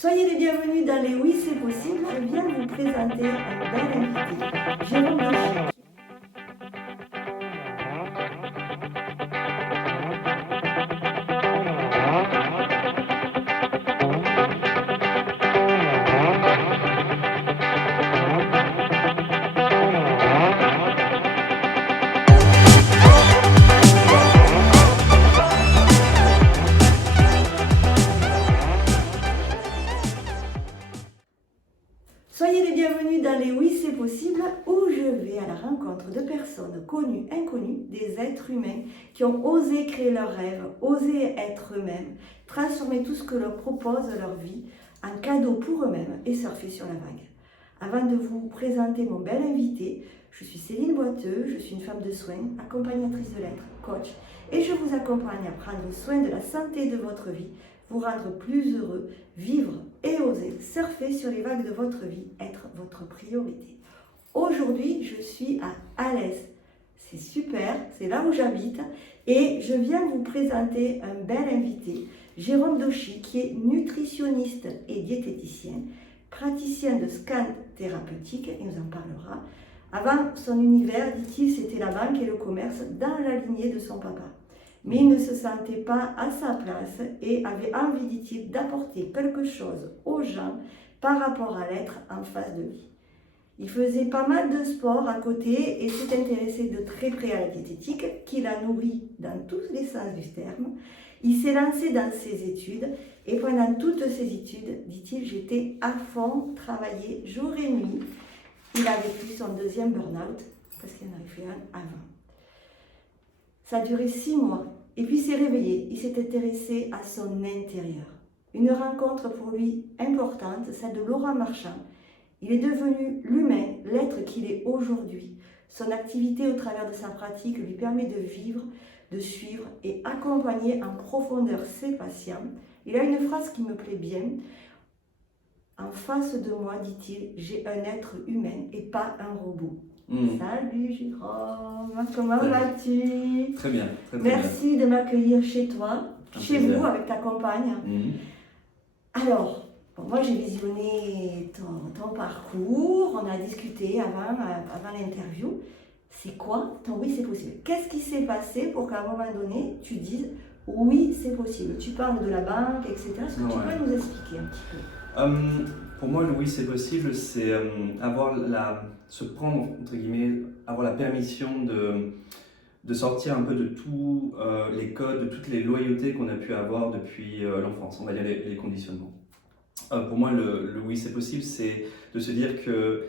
Soyez les bienvenus dans les Oui c'est possible, je viens vous présenter un bel invité, Jérôme Bouchy. Soyez les bienvenus dans les Oui c'est possible où je vais à la rencontre de personnes connues, inconnues, des êtres humains qui ont osé créer leurs rêves, osé être eux-mêmes, transformer tout ce que leur propose leur vie en cadeau pour eux-mêmes et surfer sur la vague. Avant de vous présenter mon bel invité, je suis Céline Boiteux, je suis une femme de soins, accompagnatrice de l'être, coach, et je vous accompagne à prendre soin de la santé de votre vie, vous rendre plus heureux, vivre et oser surfer sur les vagues de votre vie, être votre priorité. Aujourd'hui, je suis à Alès. C'est super, c'est là où j'habite et je viens vous présenter un bel invité, Jérôme Bouchy, qui est nutritionniste et diététicien, praticien de scan thérapeutique, il nous en parlera. Avant son univers, dit-il, c'était la banque et le commerce dans la lignée de son papa. Mais il ne se sentait pas à sa place et avait envie, dit-il, d'apporter quelque chose aux gens par rapport à l'être en face de lui. Il faisait pas mal de sport à côté et s'est intéressé de très près à la diététique, qui l'a nourri dans tous les sens du terme. Il s'est lancé dans ses études et pendant toutes ces études, dit-il, j'étais à fond, travaillé jour et nuit. Il a vécu son deuxième burn-out parce qu'il en avait fait un avant. Ça a duré 6 mois et puis il s'est réveillé, il s'est intéressé à son intérieur. Une rencontre pour lui importante, celle de Laurent Marchand. Il est devenu l'humain, l'être qu'il est aujourd'hui. Son activité au travers de sa pratique lui permet de vivre, de suivre et accompagner en profondeur ses patients. Il a une phrase qui me plaît bien. En face de moi, dit-il, j'ai un être humain et pas un robot. Salut Jérôme, comment vas-tu? Très bien, très Merci bien. de m'accueillir chez toi, chez plaisir. vous avec ta compagne. Alors, moi j'ai visionné ton parcours, on a discuté avant l'interview. C'est quoi ton oui c'est possible? Qu'est-ce qui s'est passé pour qu'à un moment donné tu dises oui c'est possible? Tu parles de la banque, etc. Est-ce que tu peux nous expliquer un petit peu? Pour moi, le oui c'est possible, c'est se prendre, entre guillemets, avoir la permission de sortir un peu de tous les codes, de toutes les loyautés qu'on a pu avoir depuis l'enfance, on va dire les conditionnements. Pour moi, le oui c'est possible, c'est de se dire que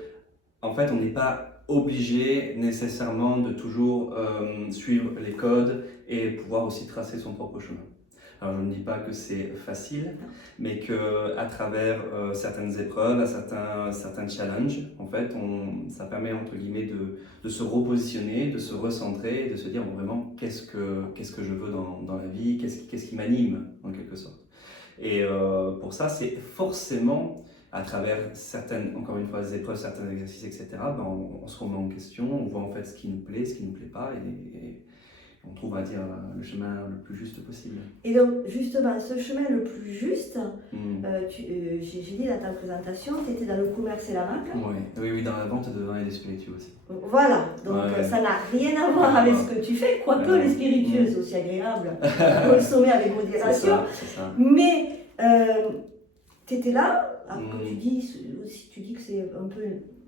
en fait, on n'est pas obligé nécessairement de toujours suivre les codes et pouvoir aussi tracer son propre chemin. Alors je ne dis pas que c'est facile, mais qu'à travers certaines épreuves, certains challenges, en fait, ça permet entre guillemets de se repositionner, de se recentrer, de se dire bon, vraiment qu'est-ce que je veux dans la vie, qu'est-ce qui m'anime en quelque sorte. Et pour ça, c'est forcément à travers certaines, encore une fois, des épreuves, certains exercices, etc., ben on se remet en question, on voit en fait ce qui nous plaît, ce qui ne nous plaît pas, et on trouve, à dire, le chemin le plus juste possible. Et donc, justement, ce chemin le plus juste, j'ai dit dans ta présentation, tu étais dans le commerce et la banque. Oui, dans la vente de vin et des spiritueux aussi. Voilà, donc ça n'a rien à voir avec ce que tu fais, quoique les spiritueux, c'est aussi agréable à consommer avec modération. C'est ça. Mais tu étais là, tu dis que c'est un peu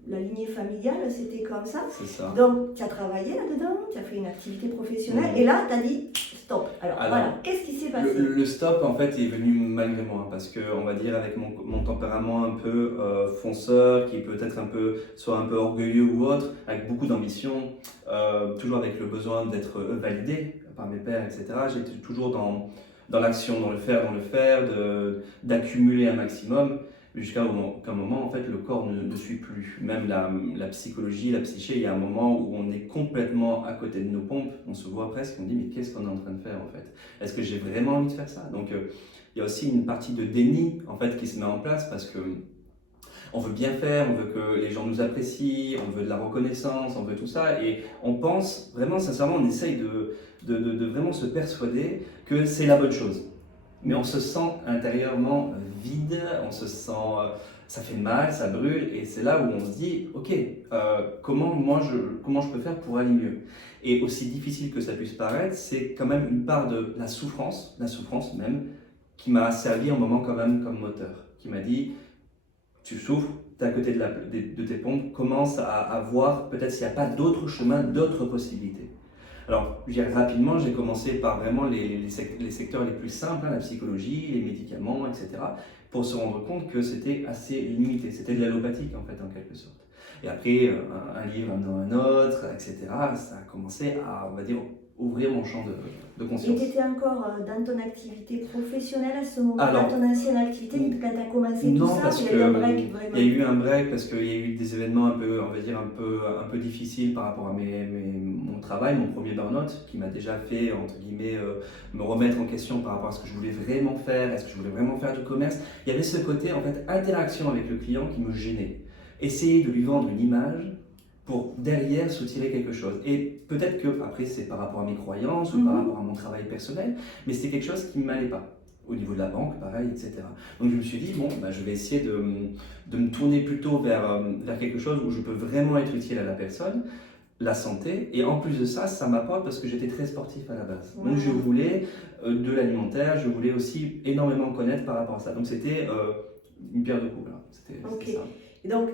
la lignée familiale, c'était comme ça. C'est ça. Donc, tu as travaillé là-dedans, tu as fait une activité professionnelle, et là, tu as dit stop. Alors voilà, qu'est-ce qui s'est passé? Le stop, en fait, est venu malgré moi, parce que, on va dire, avec mon tempérament un peu fonceur, qui peut être soit un peu orgueilleux ou autre, avec beaucoup d'ambition, toujours avec le besoin d'être validé par mes pairs, etc. J'étais toujours dans l'action, dans le faire, d'accumuler un maximum. Jusqu'à un moment, en fait, le corps ne suit plus. Même la psychologie, la psyché, il y a un moment où on est complètement à côté de nos pompes, on se voit presque, on dit mais qu'est-ce qu'on est en train de faire en fait? Est-ce que j'ai vraiment envie de faire ça? Donc il y a aussi une partie de déni en fait qui se met en place parce que on veut bien faire, on veut que les gens nous apprécient, on veut de la reconnaissance, on veut tout ça, et on pense vraiment sincèrement, on essaye de vraiment se persuader que c'est la bonne chose. mais on se sent intérieurement vide, on se sent, ça fait mal, ça brûle, et c'est là où on se dit, ok, comment je peux faire pour aller mieux? Et aussi difficile que ça puisse paraître, c'est quand même une part de la souffrance même, qui m'a servi un moment quand même comme moteur, qui m'a dit, tu souffres, tu es à côté de tes pompes, commence à voir peut-être s'il n'y a pas d'autres chemins, d'autres possibilités. Alors, rapidement, j'ai commencé par vraiment les secteurs les plus simples, hein, la psychologie, les médicaments, etc., pour se rendre compte que c'était assez limité. C'était de l'allopathique, en fait, en quelque sorte. Et après, un livre amenant un autre, etc., ça a commencé à, on va dire, ouvrir mon champ de Et conscience. tu étais encore dans ton activité professionnelle à ce moment-là, Alors, ton ancienne activité, quand tu as commencé tout non, ça, parce il y que a eu un break vraiment? il y a eu un break parce qu'il y a eu des événements un peu, on va dire, un peu difficiles par rapport à mon travail, mon premier burn-out, qui m'a déjà fait, entre guillemets, me remettre en question par rapport à ce que je voulais vraiment faire, est-ce que je voulais vraiment faire du commerce. Il y avait ce côté, en fait, interaction avec le client qui me gênait. Essayer de lui vendre une image pour derrière soutirer quelque chose. Et peut-être que, après, c'est par rapport à mes croyances ou par rapport à mon travail personnel, mais c'était quelque chose qui ne m'allait pas. Au niveau de la banque, pareil, etc. Donc je me suis dit, bon, bah, je vais essayer de me tourner plutôt vers quelque chose où je peux vraiment être utile à la personne, la santé, et en plus de ça, ça m'apporte parce que j'étais très sportif à la base. Donc je voulais de l'alimentaire, je voulais aussi énormément connaître par rapport à ça. Donc c'était une pierre de coups, là. C'était ça. Et donc,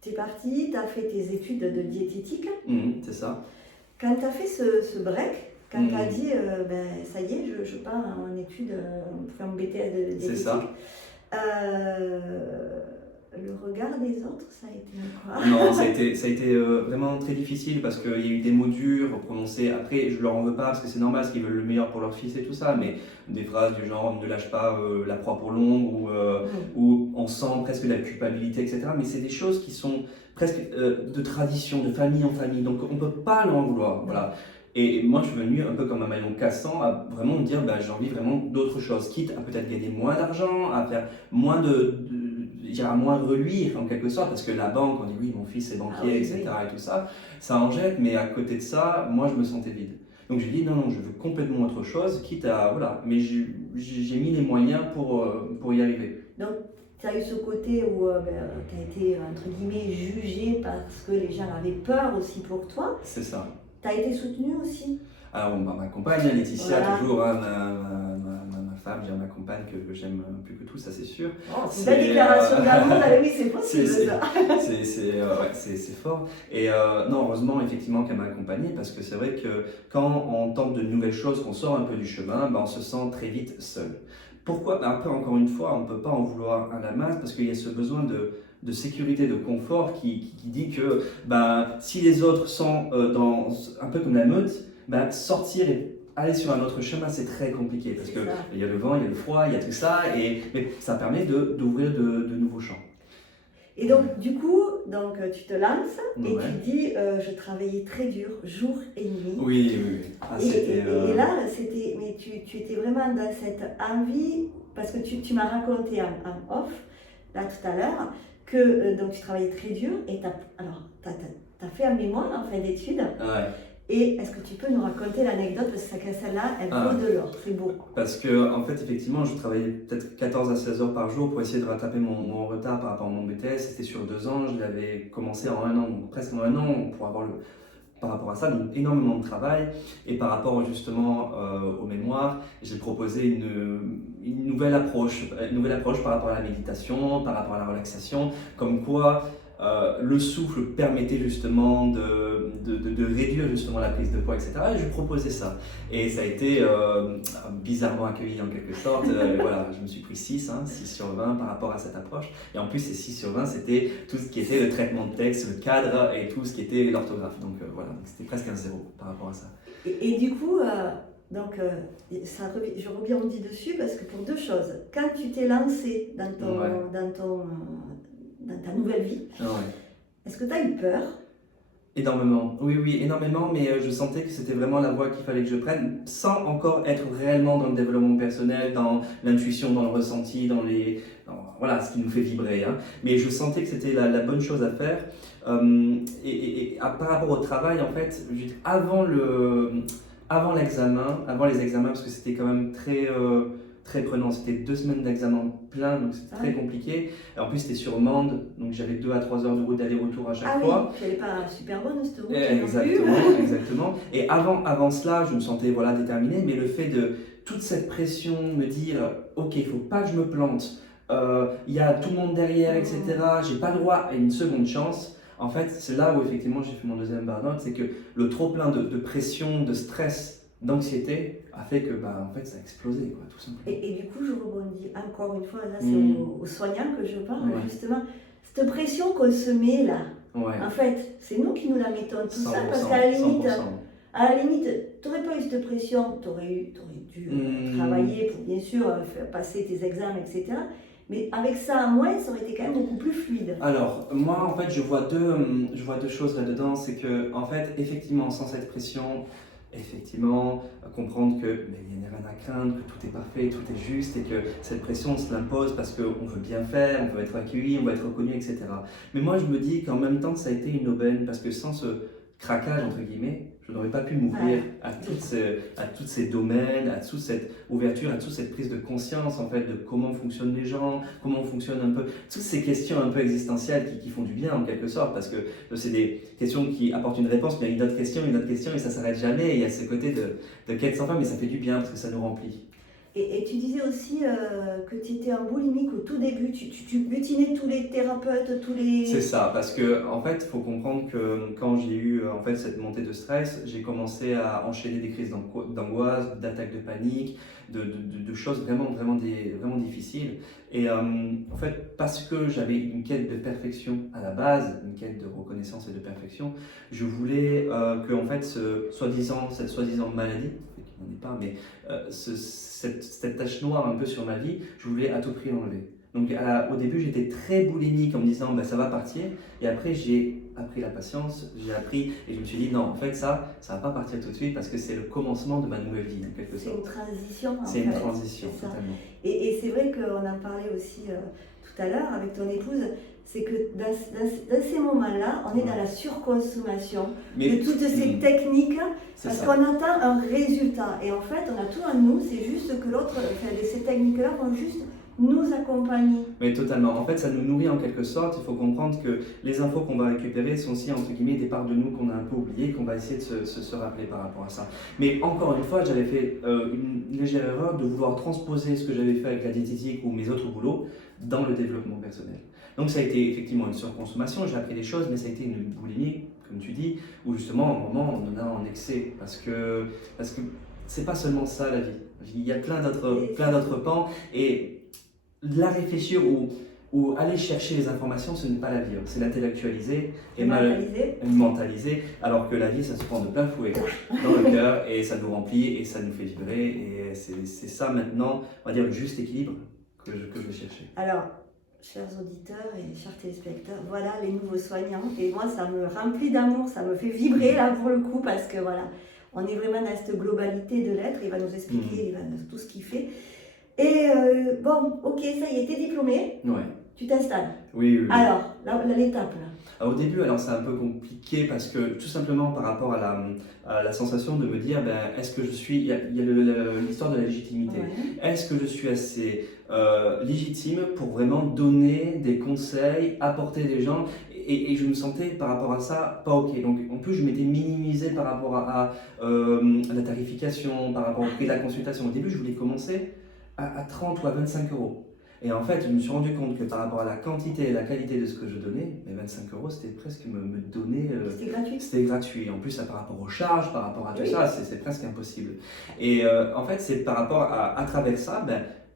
tu es parti, tu as fait tes études de diététique. C'est ça. Quand tu as fait ce break, quand tu as dit, ben, ça y est, je pars en études, pour faire mon BTS de diététique. C'est ça. Le regard des autres, ça a été quoi? Non, ça a été vraiment très difficile parce qu'il y a eu des mots durs prononcés. Après, je leur en veux pas parce que c'est normal, parce qu'ils veulent le meilleur pour leur fils et tout ça, mais des phrases du genre ne lâche pas la proie pour l'ombre ou on sent presque la culpabilité, etc. Mais c'est des choses qui sont presque de tradition, de famille en famille, donc on peut pas l'en vouloir. Voilà. Et moi, je suis venu un peu comme un maillon cassant à vraiment me dire bah, j'ai envie vraiment d'autres choses, quitte à peut-être gagner moins d'argent, à faire moins à moins reluire en quelque sorte, parce que la banque, on dit oui, mon fils est banquier, etc. et tout ça, ça en jette, mais à côté de ça, moi, je me sentais vide. Donc j'ai dit non, je veux complètement autre chose, quitte à, voilà, mais j'ai mis les moyens pour y arriver. Donc, tu as eu ce côté où tu as été, entre guillemets, jugé parce que les gens avaient peur aussi pour toi. C'est ça. Tu as été soutenu aussi? Alors, bah, ma compagne, Laetitia, toujours, hein, ma femme, ma compagne que j'aime plus que tout, ça c'est sûr. Oh, c'est une belle déclaration d'amour, oui, c'est possible ça. C'est fort. Et non, heureusement, effectivement, qu'elle m'a accompagné, parce que c'est vrai que quand on tente de nouvelles choses, qu'on sort un peu du chemin, bah, on se sent très vite seul. Pourquoi? Après, encore une fois, on ne peut pas en vouloir à la masse, parce qu'il y a ce besoin de sécurité, de confort qui dit que bah, si les autres sont un peu comme la meute, bah, sortir et aller sur un autre chemin, c'est très compliqué parce qu'il y a le vent, il y a le froid, il y a tout ça, mais ça permet d'ouvrir de nouveaux champs. Et donc, du coup, tu te lances et tu dis je travaillais très dur, jour et nuit. Oui. Ah, et là, mais tu étais vraiment dans cette envie, parce que tu m'as raconté en off, là tout à l'heure, que donc tu travaillais très dur et tu as fait un mémoire en fin d'études. Ouais. Et est-ce que tu peux nous raconter l'anecdote, parce que celle-là, elle vaut de l'or, c'est beau. Parce que, en fait, effectivement, je travaillais peut-être 14 à 16 heures par jour pour essayer de rattraper mon retard par rapport à mon BTS. C'était sur 2 ans, je l'avais commencé en 1 an, donc presque en 1 an pour avoir par rapport à ça, donc énormément de travail. Et par rapport justement au mémoire, j'ai proposé une nouvelle approche par rapport à la méditation, par rapport à la relaxation, comme quoi le souffle permettait justement de réduire justement la prise de poids, etc. Et je proposais ça. Et ça a été bizarrement accueilli en quelque sorte. Voilà, je me suis pris 6 sur 20 par rapport à cette approche. Et en plus, ces 6 sur 20, c'était tout ce qui était le traitement de texte, le cadre et tout ce qui était l'orthographe. Donc voilà, c'était presque un 0 par rapport à ça. Et du coup, je rebondis dessus parce que pour 2 choses. Quand tu t'es lancé dans ta nouvelle vie, est-ce que tu as eu peur? Énormément, oui, énormément, mais je sentais que c'était vraiment la voie qu'il fallait que je prenne, sans encore être réellement dans le développement personnel, dans l'intuition, dans le ressenti, voilà, ce qui nous fait vibrer. Mais je sentais que c'était la bonne chose à faire. Par rapport au travail, en fait, avant les examens, parce que c'était quand même très très prenant. C'était 2 semaines d'examen plein, donc c'était très compliqué. Et en plus, c'était sur Mende, donc j'avais 2 à 3 heures de route d'aller-retour à chaque fois. Oui, tu n'avais pas super bonne cette route. Exactement. Et avant cela, je me sentais déterminé, mais le fait de toute cette pression, me dire, ok, il ne faut pas que je me plante, il y a tout le monde derrière, etc. J'ai pas le droit à une seconde chance. En fait, c'est là où effectivement j'ai fait mon deuxième burn-out, c'est que le trop-plein de pression, de stress, d'anxiété a fait que en fait, ça a explosé, quoi, tout simplement. Et du coup, je rebondis encore une fois, là c'est aux soignants que je parle, justement. Cette pression qu'on se met là, en fait, c'est nous qui nous la mettons tout ça, parce qu'à la limite, tu n'aurais pas eu cette pression, tu aurais dû travailler pour bien sûr faire passer tes examens, etc. Mais avec ça en moins, ça aurait été quand même beaucoup plus fluide. Alors, moi, en fait, je vois deux choses là-dedans. C'est que, en fait, effectivement, sans cette pression, comprendre que il n'y a rien à craindre, que tout est parfait, tout est juste, et que cette pression, on se l'impose parce qu'on veut bien faire, on veut être accueilli, on veut être reconnu, etc. Mais moi, je me dis qu'en même temps, ça a été une aubaine, parce que sans ce craquage, entre guillemets, je n'aurais pas pu m'ouvrir à tous ces domaines, à toute cette ouverture, à toute cette prise de conscience en fait de comment fonctionnent les gens, comment fonctionnent un peu toutes ces questions un peu existentielles qui font du bien en quelque sorte, parce que c'est des questions qui apportent une réponse, mais il y a une autre question, et ça s'arrête jamais, et il y a ce côté de quête sans fin, mais ça fait du bien parce que ça nous remplit. Et tu disais aussi que tu étais un boulimique au tout début, tu butinais tous les thérapeutes, tous les... C'est ça, parce que en fait, il faut comprendre que quand j'ai eu en fait cette montée de stress, j'ai commencé à enchaîner des crises d'angoisse, d'attaques de panique, de choses vraiment difficiles. Et en fait, parce que j'avais une quête de perfection à la base, une quête de reconnaissance et de perfection, je voulais que en fait cette soi-disant maladie, qui n'en est pas, mais cette tache noire un peu sur ma vie, je voulais à tout prix l'enlever. Donc au début, j'étais très boulimique en me disant ça va partir. Et après, j'ai appris la patience, et je me suis dit non, en fait, ça va pas partir tout de suite parce que c'est le commencement de ma nouvelle vie, en quelque sorte. C'est une transition. C'est une transition, totalement. Et c'est vrai qu'on en parlait aussi tout à l'heure avec ton épouse, c'est que dans ces moments-là, on est dans la surconsommation de toutes ces techniques parce qu'on attend un résultat. Et en fait, on a tout en nous, c'est juste que ces techniques-là vont juste nous accompagner. Mais totalement. En fait, ça nous nourrit en quelque sorte. Il faut comprendre que les infos qu'on va récupérer sont aussi, entre guillemets, des parts de nous qu'on a un peu oubliées, qu'on va essayer de se rappeler par rapport à ça. Mais encore une fois, j'avais fait une légère erreur de vouloir transposer ce que j'avais fait avec la diététique ou mes autres boulots dans le développement personnel. Donc ça a été effectivement une surconsommation, j'ai appris des choses, mais ça a été une boulimie, comme tu dis, où justement, à un moment, on en a en excès. Parce que c'est pas seulement ça la vie. Il y a plein d'autres pans. Et la réfléchir ou aller chercher les informations, ce n'est pas la vivre, c'est l'intellectualiser et mentaliser, alors que la vie, ça se prend de plein fouet dans le cœur et ça nous remplit et ça nous fait vibrer. Et c'est ça maintenant, on va dire, le juste équilibre que je vais chercher. Alors, chers auditeurs et chers téléspectateurs, voilà les nouveaux soignants. Et moi, ça me remplit d'amour, ça me fait vibrer là pour le coup, parce que voilà, on est vraiment dans cette globalité de l'être. Il va nous expliquer tout ce qu'il fait. Et bon, ok, ça y est, t'es diplômé. Ouais. Tu t'installes. Oui. Alors, l'étape là. Au début, c'est un peu compliqué parce que tout simplement par rapport à la sensation de me dire, est-ce que je suis, il y a l'histoire de la légitimité. Ouais. Est-ce que je suis assez légitime pour vraiment donner des conseils, apporter des gens et je me sentais par rapport à ça pas ok. Donc en plus, je m'étais minimisé par rapport à la tarification, par rapport au prix de la consultation. Au début, je voulais commencer à 30 ou à 25 euros. Et en fait, je me suis rendu compte que par rapport à la quantité et la qualité de ce que je donnais, mes 25 euros, c'était presque me donner... C'était gratuit. C'était gratuit. En plus, par rapport aux charges, par rapport à tout ça, c'est presque impossible. Et en fait, c'est par rapport à travers ça,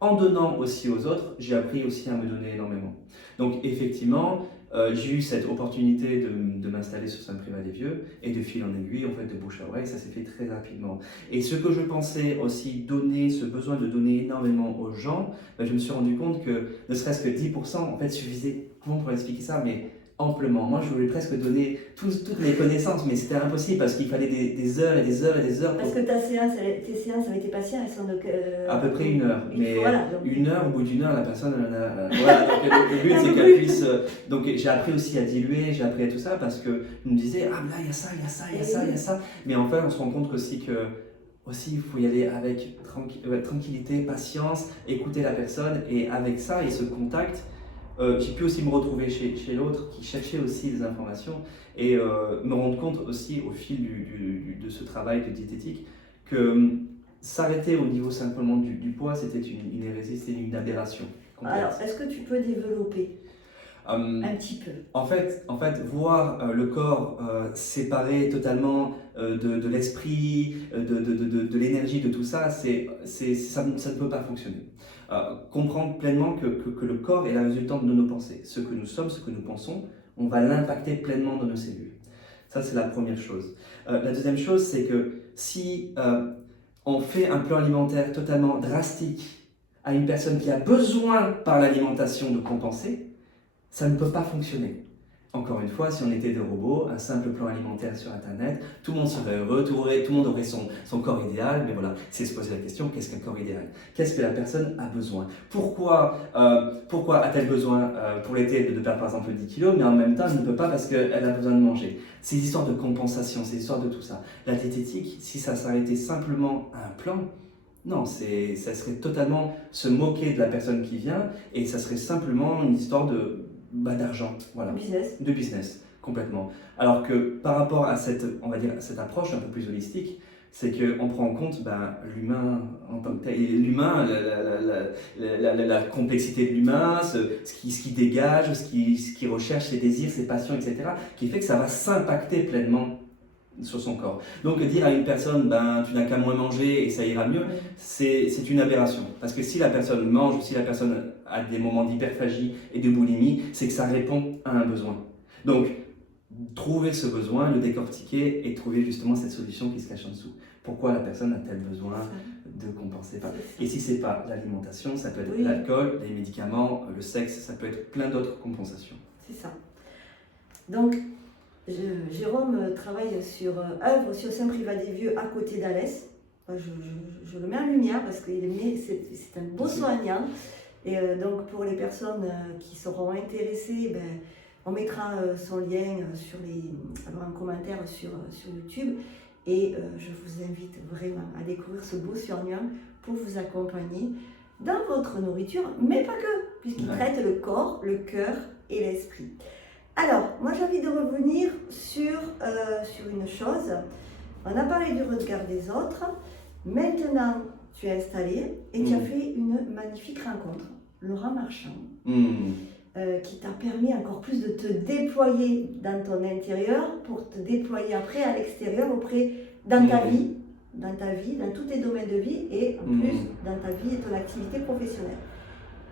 en donnant aussi aux autres, j'ai appris aussi à me donner énormément. Donc effectivement, j'ai eu cette opportunité de m'installer sur Saint-Privat-des-Vieux et de fil en aiguille, en fait, de bouche à oreille, ça s'est fait très rapidement. Et ce que je pensais aussi donner, ce besoin de donner énormément aux gens, je me suis rendu compte que ne serait-ce que 10% en fait suffisait, comment on pourrait expliquer ça, mais amplement. Moi, je voulais presque donner toutes mes connaissances, mais c'était impossible parce qu'il fallait des heures et des heures et des heures. Parce que tes séances avec tes patients, elles sont de... À peu près 1 heure. Mais voilà, donc... 1 heure, au bout d'1 heure, la personne, elle en a... Voilà, donc le but, c'est qu'elle puisse... Donc, j'ai appris aussi à diluer, j'ai appris à tout ça parce que je me disais, là, il y a ça. Mais en fait, on se rend compte aussi que aussi il faut y aller avec tranquillité, patience, écouter la personne et avec ça et ce contact, j'ai pu aussi me retrouver chez l'autre qui cherchait aussi des informations et me rendre compte aussi au fil de ce travail de diététique que s'arrêter au niveau simplement du poids, c'était une hérésie, c'était une aberration complète. Alors, est-ce que tu peux développer un petit peu? En fait, voir le corps séparé totalement de l'esprit, de l'énergie, de tout ça, ça ne peut pas fonctionner. Comprendre pleinement que le corps est la résultante de nos pensées. Ce que nous sommes, ce que nous pensons, on va l'impacter pleinement dans nos cellules. Ça, c'est la première chose. La deuxième chose, c'est que si on fait un plan alimentaire totalement drastique à une personne qui a besoin par l'alimentation de compenser, ça ne peut pas fonctionner. Encore une fois, si on était des robots, un simple plan alimentaire sur Internet, tout le monde serait heureux, tout le monde aurait son corps idéal, mais voilà, c'est se poser la question, qu'est-ce qu'un corps idéal? Qu'est-ce que la personne a besoin? Pourquoi a-t-elle besoin pour l'été de perdre par exemple 10 kilos, mais en même temps, elle ne peut pas parce qu'elle a besoin de manger? C'est des histoires de compensation, c'est des histoires de tout ça. La diététique, si ça s'arrêtait simplement à un plan, non, ça serait totalement se moquer de la personne qui vient et ça serait simplement une histoire d'argent, voilà. De business, complètement. Alors que par rapport à cette approche un peu plus holistique, c'est qu'on prend en compte l'humain en tant que tel, l'humain, la complexité de l'humain, ce qui dégage, ce qui recherche, ses désirs, ses passions, etc., qui fait que ça va s'impacter pleinement sur son corps. Donc dire à une personne, tu n'as qu'à moins manger et ça ira mieux, c'est une aberration. Parce que si la personne mange ou si la personne a des moments d'hyperphagie et de boulimie, c'est que ça répond à un besoin. Donc, trouver ce besoin, le décortiquer et trouver justement cette solution qui se cache en dessous. Pourquoi la personne a-t-elle besoin de compenser? Et si c'est pas l'alimentation, ça peut être l'alcool, les médicaments, le sexe, ça peut être plein d'autres compensations. C'est ça. Donc, Jérôme œuvre sur Saint-Privat-des-Vieux à côté d'Alès. Je le mets en lumière parce que c'est un beau soignant. Et donc pour les personnes qui seront intéressées, on mettra son lien en commentaire sur YouTube. Et je vous invite vraiment à découvrir ce beau soignant pour vous accompagner dans votre nourriture, mais pas que, puisqu'il traite le corps, le cœur et l'esprit. Alors, moi j'ai envie de revenir sur une chose. On a parlé du regard des autres. Maintenant, tu es installé et tu as fait une magnifique rencontre. Laura Marchand, qui t'a permis encore plus de te déployer dans ton intérieur pour te déployer après à l'extérieur, dans ta vie, dans tous tes domaines de vie et en plus dans ta vie et ton activité professionnelle.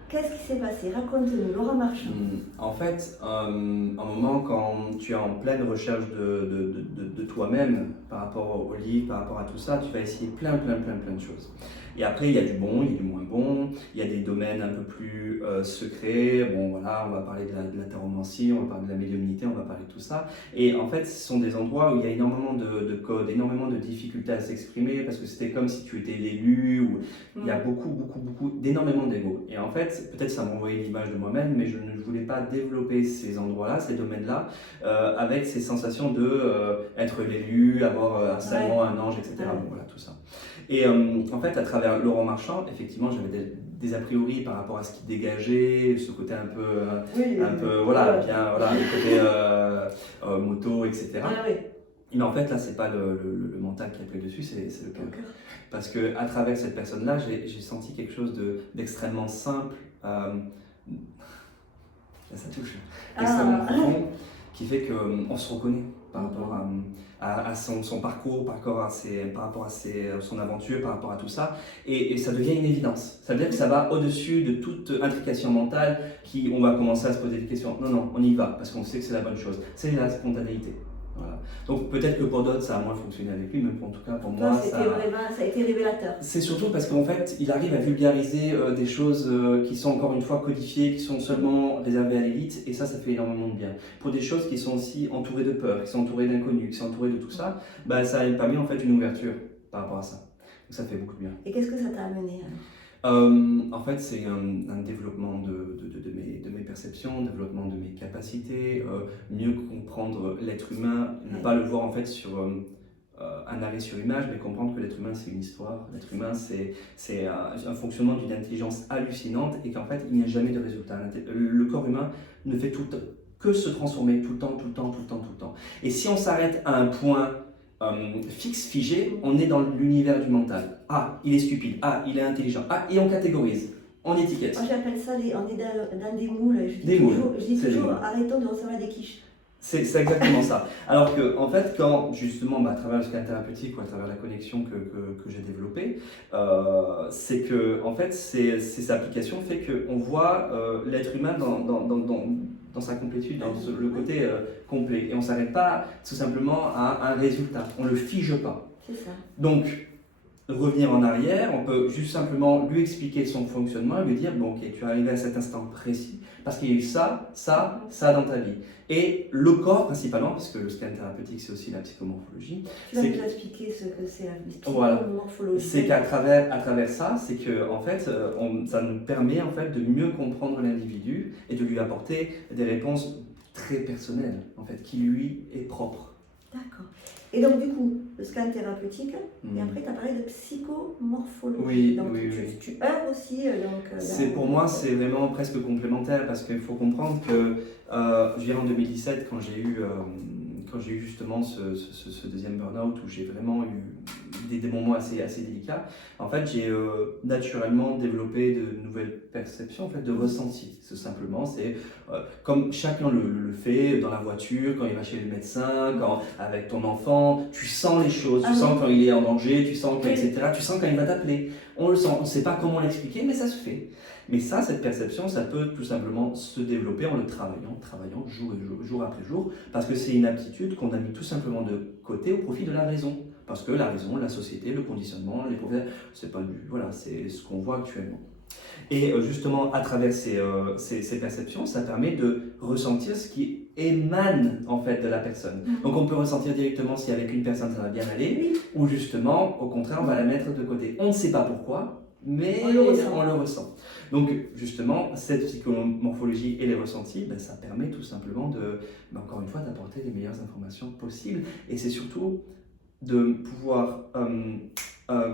Qu'est-ce qui s'est passé? Raconte-nous, Laura Marchand. En fait, un moment quand tu es en pleine recherche de toi-même par rapport au livre, par rapport à tout ça, tu vas essayer plein de choses. Et après, il y a du bon, il y a du moins bon, il y a des domaines un peu plus secrets. Bon, voilà, on va parler de la taromancie, on va parler de la médiumnité, on va parler de tout ça. Et en fait, ce sont des endroits où il y a énormément de codes, énormément de difficultés à s'exprimer, parce que c'était comme si tu étais l'élu, où il y a d'énormément d'ego. Et en fait, peut-être ça m'envoyait l'image de moi-même, mais je ne voulais pas développer ces endroits-là, ces domaines-là, avec ces sensations être l'élu, avoir un salut, un ange, etc. Bon, voilà, tout ça. Et en fait, à travers Laurent Marchand, effectivement, j'avais des a priori par rapport à ce qu'il dégageait, ce côté un peu, le côté moto, etc. Mais en fait, là, c'est pas le mental qui a pris dessus, c'est le cœur. Parce que à travers cette personne-là, j'ai senti quelque chose d'extrêmement simple, là, ça touche, extrêmement profond, qui fait qu'on se reconnaît par rapport à son parcours, par rapport à son aventure, par rapport à tout ça, et ça devient une évidence. Ça veut dire que ça va au-dessus de toute intrication mentale, on va commencer à se poser des questions. Non, on y va, parce qu'on sait que c'est la bonne chose. C'est la spontanéité. Voilà. Donc peut-être que pour d'autres ça a moins fonctionné avec lui, mais en tout cas pour moi ça a été révélateur. C'est surtout parce qu'en fait il arrive à vulgariser des choses qui sont encore une fois codifiées, qui sont seulement réservées à l'élite, et ça fait énormément de bien. Pour des choses qui sont aussi entourées de peur, qui sont entourées d'inconnus, qui sont entourées de tout ça, ça a permis en fait une ouverture par rapport à ça. Donc ça fait beaucoup de bien. Et qu'est-ce que ça t'a amené en fait, c'est un développement de mes perceptions, développement de mes capacités, mieux comprendre l'être humain, ne pas le voir en fait sur un arrêt sur image, mais comprendre que l'être humain, c'est une histoire. L'être humain, c'est un fonctionnement d'une intelligence hallucinante et qu'en fait, il n'y a jamais de résultat. Le corps humain ne fait que se transformer tout le temps, tout le temps, tout le temps, tout le temps. Et si on s'arrête à un point fixe, figé, on est dans l'univers du mental. Ah, il est stupide. Ah, il est intelligent. Ah, et on catégorise. On étiquette. Moi j'appelle ça, on est dans des moules. Je dis toujours arrêtons de recevoir des quiches. C'est exactement ça. Alors que, en fait, quand justement, à travers le scan thérapeutique ou à travers la connexion que j'ai développée, c'est que, en fait, ces applications fait qu'on voit l'être humain dans sa complétude, dans le côté complet. Et on ne s'arrête pas tout simplement à un résultat. On ne le fige pas. C'est ça. Donc, revenir en arrière, on peut juste simplement lui expliquer son fonctionnement et lui dire bon, ok, tu es arrivé à cet instant précis parce qu'il y a eu ça, ça, ça dans ta vie. Et le corps principalement, parce que le scan thérapeutique c'est aussi la psychomorphologie. Tu vas nous expliquer ce que c'est la psychomorphologie. Voilà. C'est qu'à travers ça, c'est que en fait, ça nous permet en fait de mieux comprendre l'individu et de lui apporter des réponses très personnelles en fait, qui lui est propre. D'accord. Et donc, du coup, le scan thérapeutique, et après, tu as parlé de psychomorphologie. Oui, donc, oui, tu heures aussi. Pour moi, c'est vraiment presque complémentaire parce qu'il faut comprendre que, je dirais en 2017, quand j'ai eu justement ce deuxième burn-out où j'ai vraiment eu des moments assez délicats, en fait, j'ai naturellement développé de nouvelles perceptions, en fait, de ressenti. C'est simplement, c'est comme chacun le fait dans la voiture, quand il va chez le médecin, avec ton enfant, tu sens les choses, tu sens quand il est en danger, tu sens etc. Tu sens quand il va t'appeler. On le sent, on ne sait pas comment l'expliquer, mais ça se fait. Mais ça, cette perception, ça peut tout simplement se développer en le travaillant jour après jour, parce que c'est une aptitude qu'on a mis tout simplement de côté au profit de la raison. Parce que la raison, la société, le conditionnement, les problèmes, c'est ce qu'on voit actuellement. Et justement, à travers ces perceptions, ça permet de ressentir ce qui émane en fait de la personne. Donc on peut ressentir directement si avec une personne ça va bien aller, ou justement, au contraire, on va la mettre de côté. On ne sait pas pourquoi, mais on le ressent. Donc justement, cette psychomorphologie et les ressentis, ça permet tout simplement encore une fois, d'apporter les meilleures informations possibles. Et c'est surtout de pouvoir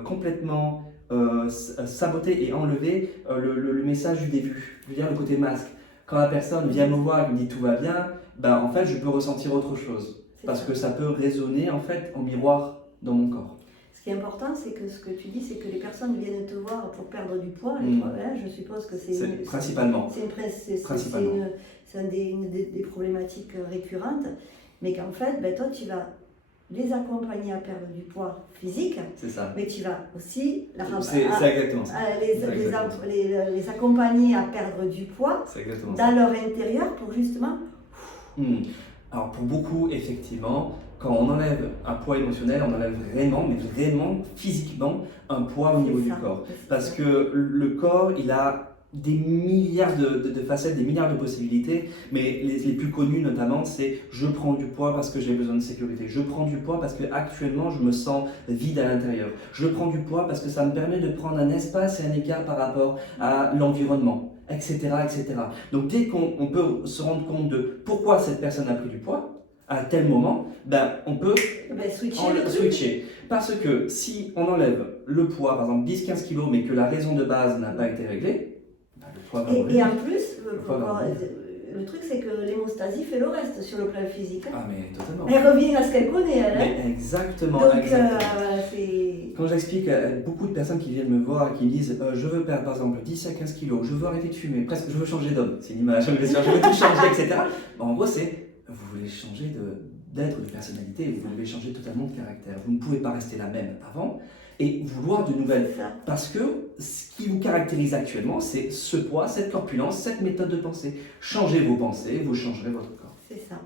complètement saboter et enlever le message du début, je veux dire le côté masque. Quand la personne vient me voir et me dit tout va bien, en fait je peux ressentir autre chose. Parce que ça peut résonner en fait en miroir dans mon corps. Ce qui est important, c'est que ce que tu dis, c'est que les personnes viennent te voir pour perdre du poids. Je suppose que c'est principalement. C'est une des problématiques récurrentes, mais qu'en fait, toi, tu vas les accompagner à perdre du poids physique, c'est ça. Mais tu vas aussi les accompagner à perdre du poids dans leur intérieur pour justement... Alors pour beaucoup, effectivement, quand on enlève un poids émotionnel, on enlève vraiment, mais vraiment physiquement, un poids au niveau du corps. Parce que le corps, il a des milliards de facettes, des milliards de possibilités, mais les plus connues notamment, c'est je prends du poids parce que j'ai besoin de sécurité, je prends du poids parce que actuellement je me sens vide à l'intérieur, je prends du poids parce que ça me permet de prendre un espace et un écart par rapport à l'environnement, etc., etc. Donc dès qu'on peut se rendre compte de pourquoi cette personne a pris du poids, à tel moment, on peut switcher. Parce que si on enlève le poids, par exemple 10-15 kg, mais que la raison de base n'a pas été réglée, et en plus, le truc c'est que l'hémostasie fait le reste sur le plan physique. Ah mais totalement. Elle revient à ce qu'elle connaît. Mais exactement. Donc, quand j'explique à beaucoup de personnes qui viennent me voir et qui me disent je veux perdre par exemple 10 à 15 kilos, je veux arrêter de fumer, presque je veux changer d'homme, c'est une image, je veux tout changer, etc. En gros c'est, vous voulez changer d'être, de personnalité, vous voulez changer totalement de caractère. Vous ne pouvez pas rester la même avant et vouloir de nouvelles. Parce que ce qui vous caractérise actuellement, c'est ce poids, cette corpulence, cette méthode de pensée. Changez vos pensées, vous changerez votre corps. C'est ça.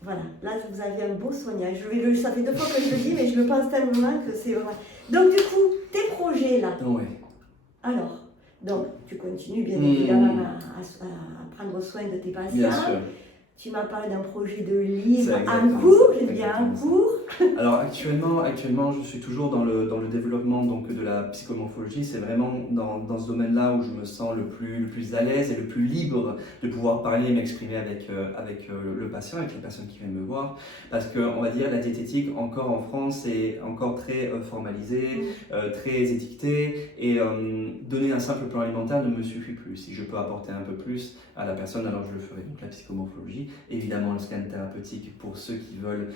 Voilà, là vous avez un beau soignage. Ça fait 2 fois que je le dis, mais je le pense tellement que c'est vrai. Donc du coup, tes projets là. Oui. Alors, donc tu continues bien évidemment à prendre soin de tes patients. Bien sûr. Tu m'as parlé d'un projet de livre C'est en exactement cours, ça, j'ai bien en exactement ça. cours. Alors actuellement, je suis toujours dans le développement donc, de la psychomorphologie. C'est vraiment dans ce domaine-là où je me sens le plus à l'aise et le plus libre de pouvoir parler et m'exprimer avec le patient, avec la personne qui vient me voir. Parce que, on va dire, la diététique, encore en France, est encore très formalisée, très étiquetée. Et donner un simple plan alimentaire ne me suffit plus. Si je peux apporter un peu plus à la personne, alors je le ferai. Donc la psychomorphologie, évidemment le scan thérapeutique pour ceux qui veulent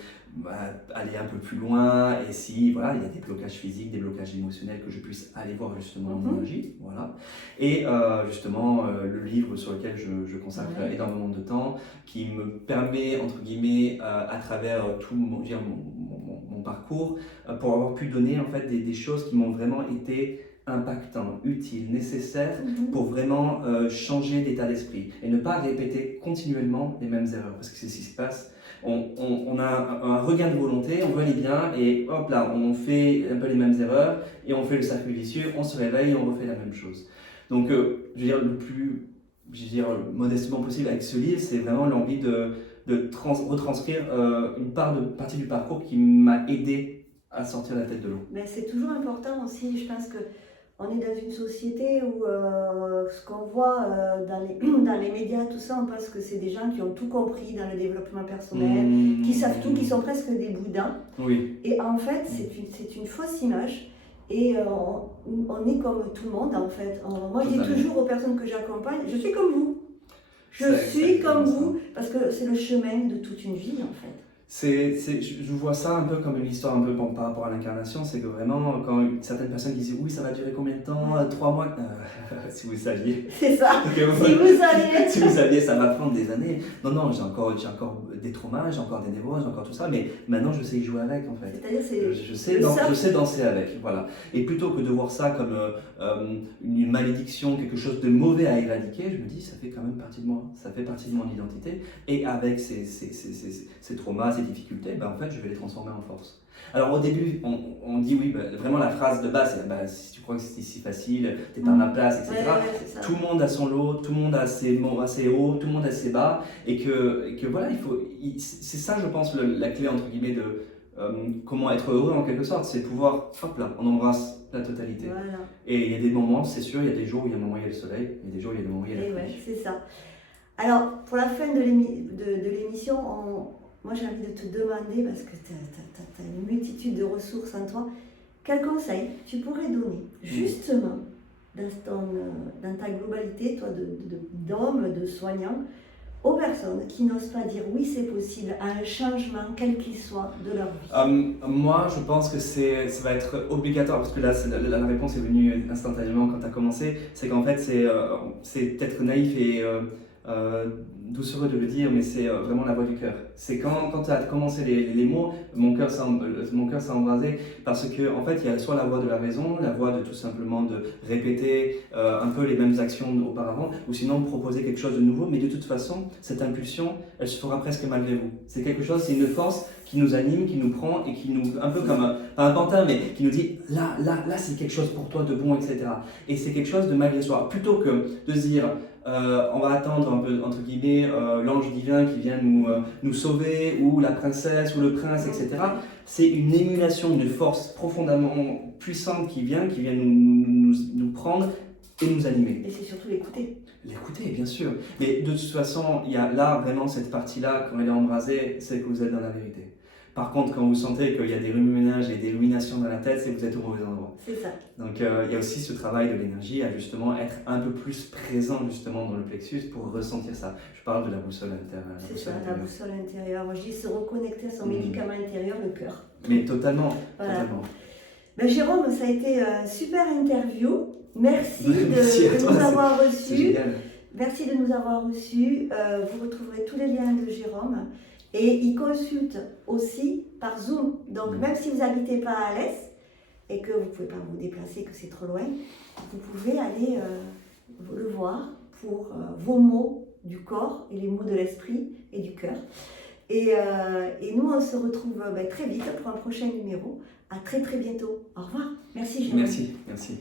aller un peu plus loin, et si voilà, il y a des blocages physiques, des blocages émotionnels, que je puisse aller voir justement en énergie, voilà. Et justement le livre sur lequel je consacre énormément de temps, qui me permet entre guillemets à travers tout mon parcours, pour avoir pu donner en fait des choses qui m'ont vraiment été impactants, utiles, nécessaires pour vraiment changer d'état d'esprit et ne pas répéter continuellement les mêmes erreurs, parce que c'est ce qui se passe. On a un regain de volonté, on veut aller bien et hop là, on fait un peu les mêmes erreurs et on fait le cercle vicieux, on se réveille et on refait la même chose. Donc, je veux dire, le plus modestement possible avec ce livre, c'est vraiment l'envie de retranscrire une partie du parcours qui m'a aidé à sortir la tête de l'eau. Mais c'est toujours important aussi, je pense que on est dans une société où ce qu'on voit dans les médias, tout ça, on pense que c'est des gens qui ont tout compris dans le développement personnel, qui savent tout, qui sont presque des boudins. Oui. Et en fait, c'est une fausse image. Et on est comme tout le monde, en fait. Moi, je dis toujours aux personnes que j'accompagne, je suis comme vous. Je suis comme vous, parce que c'est le chemin de toute une vie, en fait. Je vois ça un peu comme une histoire un peu par rapport à l'incarnation, c'est que vraiment quand certaines personnes disent oui ça va durer combien de temps, 3 mois, si vous saviez. C'est ça, si vous saviez. Si vous saviez ça va prendre des années. Non, j'ai encore des traumas, j'ai encore des névroses, j'ai encore tout ça, mais maintenant je sais jouer avec en fait. C'est-à-dire je sais danser avec, voilà. Et plutôt que de voir ça comme une malédiction, quelque chose de mauvais à éradiquer, je me dis ça fait quand même partie de moi, ça fait partie de mon identité, et avec ces traumas, ces difficultés, ben en fait, je vais les transformer en force. Alors au début, on dit oui, ben, vraiment la phrase de base, c'est ben, si tu crois que c'est si facile, t'es pas à ma place, etc. Tout le monde a son lot, tout le monde a ses hauts, tout le monde a ses bas, et que voilà, c'est ça, je pense, la clé entre guillemets de comment être heureux en quelque sorte, c'est pouvoir, hop là, on embrasse la totalité. Voilà. Et il y a des moments, c'est sûr, il y a des jours où il y a un moment où il y a le soleil, il y a des jours où il y a des moments où il y a la pluie. Ouais, c'est ça. Alors, pour la fin de l'émission, moi j'ai envie de te demander, parce que tu as une multitude de ressources en toi, quel conseil tu pourrais donner, justement, dans ta globalité, toi, d'homme, de soignant, aux personnes qui n'osent pas dire oui, c'est possible à un changement, quel qu'il soit, de leur vie? Moi, je pense que ça va être obligatoire, parce que là, la réponse est venue instantanément quand tu as commencé, c'est qu'en fait, c'est peut-être naïf et doucereux de le dire, mais c'est vraiment la voix du cœur. C'est quand tu as commencé les mots, mon cœur s'est embrasé, parce que en fait, il y a soit la voix de la raison, la voix de tout simplement de répéter un peu les mêmes actions auparavant, ou sinon de proposer quelque chose de nouveau, mais de toute façon, cette impulsion, elle se fera presque malgré vous. C'est quelque chose, c'est une force qui nous anime, qui nous prend et qui nous, un peu comme un pantin, mais qui nous dit là, c'est quelque chose pour toi de bon, etc. Et c'est quelque chose de malgré soi. Plutôt que de se dire on va attendre un peu, entre guillemets, l'ange divin qui vient nous sauver, ou la princesse, ou le prince, etc. C'est une émulation, une force profondément puissante qui vient nous prendre et nous animer. Et c'est surtout l'écouter. L'écouter, bien sûr. Mais de toute façon, il y a là vraiment cette partie-là, quand elle est embrasée, c'est que vous êtes dans la vérité. Par contre, quand vous sentez qu'il y a des remue-ménages et des ruminations dans la tête, c'est que vous êtes au mauvais endroit. C'est ça. Donc il y a aussi ce travail de l'énergie à justement être un peu plus présent justement dans le plexus pour ressentir ça. Je parle de la boussole intérieure. C'est ça, la boussole intérieure. Moi je dis se reconnecter à son médicament intérieur, le cœur. Mais totalement, voilà. Totalement. Ben, Jérôme, ça a été une super interview. Merci de nous avoir reçus. Merci de nous avoir reçus. Vous retrouverez tous les liens de Jérôme. Et il consulte aussi par Zoom. Donc, même si vous n'habitez pas à Alès et que vous ne pouvez pas vous déplacer, que c'est trop loin, vous pouvez aller le voir pour vos mots du corps et les mots de l'esprit et du cœur. Et nous, on se retrouve très vite pour un prochain numéro. À très très bientôt. Au revoir. Merci, Jérôme. Merci.